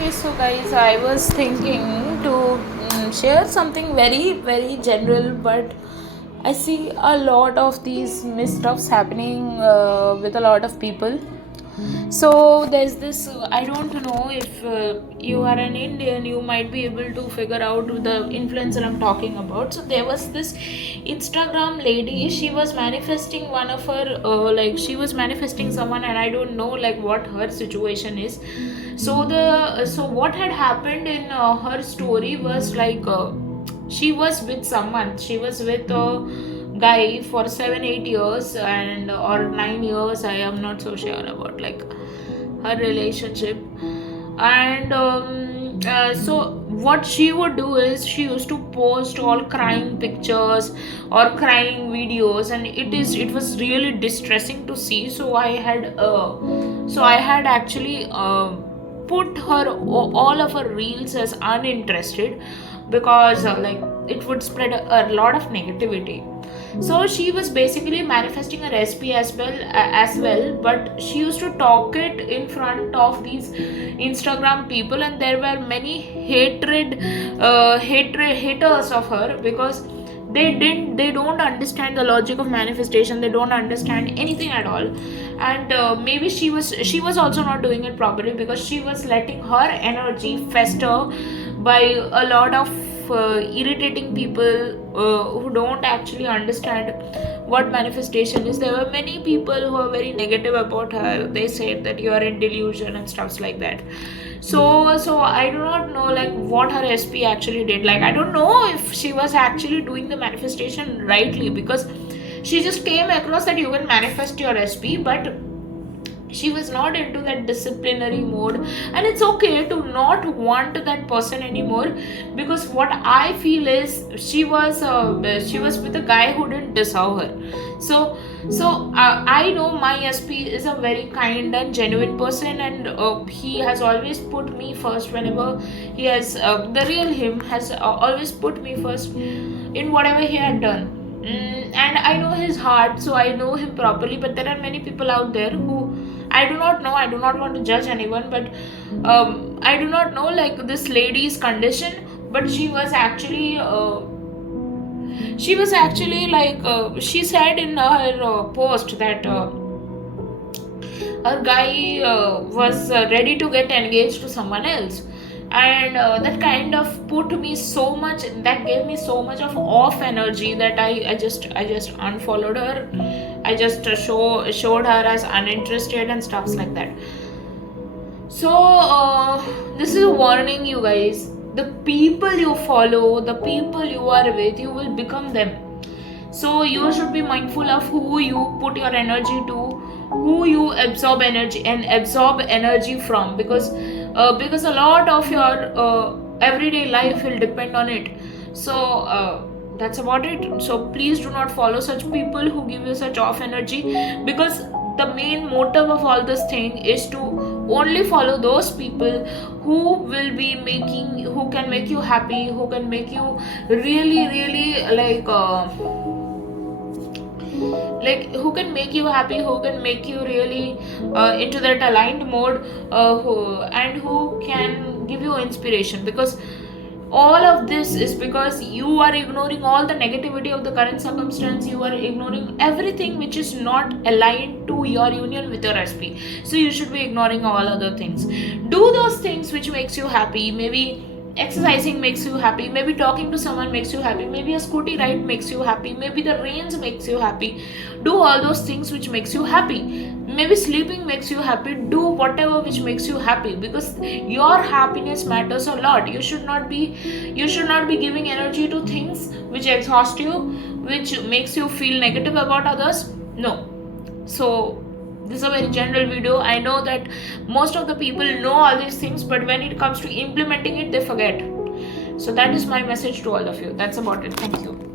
Okay, so guys, I was thinking to share something very, very general, but I see a lot of these misstuffs happening with a lot of people. So there's this. I don't know if you are an Indian, you might be able to figure out the influencer I'm talking about. So there was this Instagram lady. She was manifesting one of her she was manifesting someone, and I don't know like what her situation is. So what had happened in her story was she was with someone. She was with a guy for 7-8 years and or 9 years. I am not so sure about like her relationship. And so what she would do is she used to post all crying pictures or crying videos, and it was really distressing to see. So I had actually put her all of her reels as uninterested, because it would spread a lot of negativity. So she was basically manifesting a recipe as well, but she used to talk it in front of these Instagram people, and there were many haters of her, because they don't understand the logic of manifestation. They don't understand anything at all. And maybe she was also not doing it properly, because she was letting her energy fester by a lot of irritating people who don't actually understand what manifestation is. There were many people who are very negative about her. They said that you are in delusion and stuffs like that. So I do not know like what her SP actually did. Like, I don't know if she was actually doing the manifestation rightly, because she just came across that you can manifest your SP, but she was not into that disciplinary mode. And it's okay to not want that person anymore, because what I feel is she was with a guy who didn't deserve her. So I know my SP is a very kind and genuine person, and he has always put me first. Whenever he has the real him has always put me first in whatever he had done. And I know his heart, so I know him properly. But there are many people out there who I do not know. I do not want to judge anyone, but I do not know like this lady's condition. But she was actually like she said in her post that her guy was ready to get engaged to someone else. And that kind of put me so much, that gave me so much of off energy, that I just unfollowed her. I just showed her as uninterested and stuffs like that. So this is a warning, you guys. The people you follow, the people you are with, you will become them. So you should be mindful of who you put your energy to, who you absorb energy from, because a lot of your everyday life will depend on it. So that's about it. So please do not follow such people who give you such off energy, because the main motive of all this thing is to only follow those people who can make you happy, who can make you really really who can make you happy, who can make you really into that aligned mode, who can give you inspiration. Because all of this is because you are ignoring all the negativity of the current circumstance. You are ignoring everything which is not aligned to your union with your SP. So you should be ignoring all other things. Do those things which makes you happy. Maybe exercising makes you happy, maybe talking to someone makes you happy, maybe a scooty ride makes you happy, maybe the rains makes you happy. Do all those things which makes you happy. Maybe sleeping makes you happy. Do whatever which makes you happy, because your happiness matters a lot. You should not be giving energy to things which exhaust you, which makes you feel negative about others. No. So this is a very general video. I know that most of the people know all these things, but when it comes to implementing it, they forget. So that is my message to all of you. That's about it. Thank you.